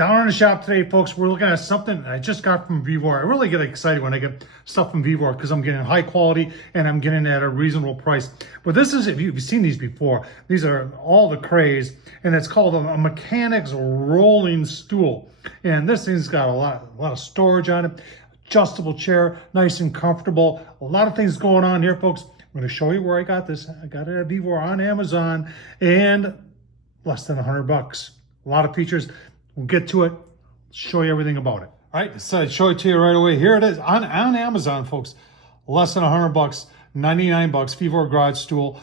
Down in the shop today, folks, we're looking at something I just got from VEVOR. I really get excited when I get stuff from VEVOR because I'm getting high quality and I'm getting it at a reasonable price. But this is, if you've seen these before, these are all the craze, and it's called a mechanics rolling stool. And this thing's got a lot of storage on it, adjustable chair, nice and comfortable. A lot of things going on here, folks. I'm going to show you where I got this. I got it at VEVOR on Amazon, and less than $100. A lot of features. We'll get to it, show you everything about it. All right, so I'd show it to you right away. Here it is on Amazon, folks. Less than $100, $99, VEVOR garage stool.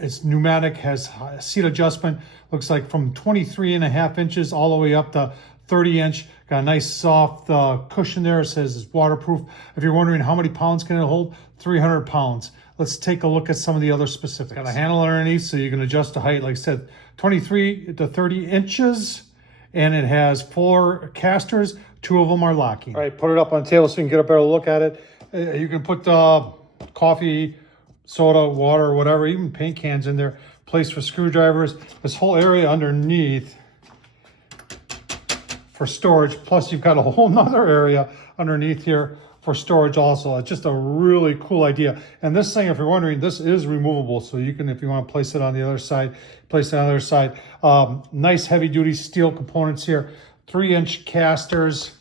It's pneumatic, has seat adjustment. Looks like from 23.5 inches all the way up to 30-inch. Got a nice soft cushion there. It says it's waterproof. If you're wondering how many pounds can it hold, 300 pounds. Let's take a look at some of the other specifics. Got a handle underneath so you can adjust the height. Like I said, 23 to 30 inches. And it has 4 casters. 2 of them are locking. All right, put it up on the table so you can get a better look at it. You can put coffee, soda, water, whatever, even paint cans in there. Place for screwdrivers. This whole area underneath for storage. Plus, you've got a whole nother area underneath here for storage also. It's just a really cool idea. And this thing, if you're wondering, this is removable. So you can, if you want to place it on the other side, place it on the other side. Nice heavy duty steel components here. 3-inch casters.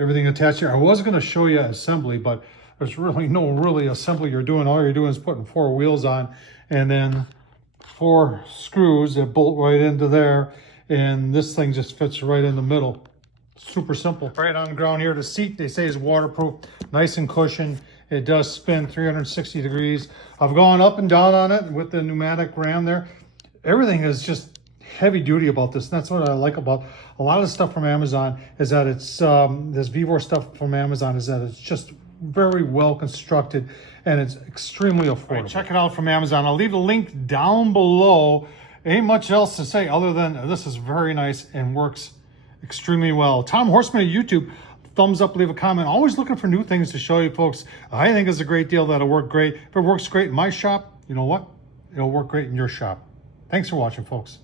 Everything attached here. I was going to show you assembly, but there's really no assembly you're doing. All you're doing is putting 4 wheels on and then 4 screws that bolt right into there. And this thing just fits right in the middle. Super simple. Right on the ground here, the seat, they say, is waterproof, nice and cushioned. It does spin 360 degrees. I've gone up and down on it with the pneumatic ram there. Everything is just heavy duty about this. And that's what I like about a lot of the stuff from Amazon, is that it's, this VEVOR stuff from Amazon, is that it's just very well constructed and it's extremely affordable. Right, check it out from Amazon. I'll leave the link down below. Ain't much else to say other than this is very nice and works extremely well. Tom Horsman at YouTube, thumbs up, leave a comment. Always looking for new things to show you, folks. I think it's a great deal that'll work great. If it works great in my shop, you know what? It'll work great in your shop. Thanks for watching, folks.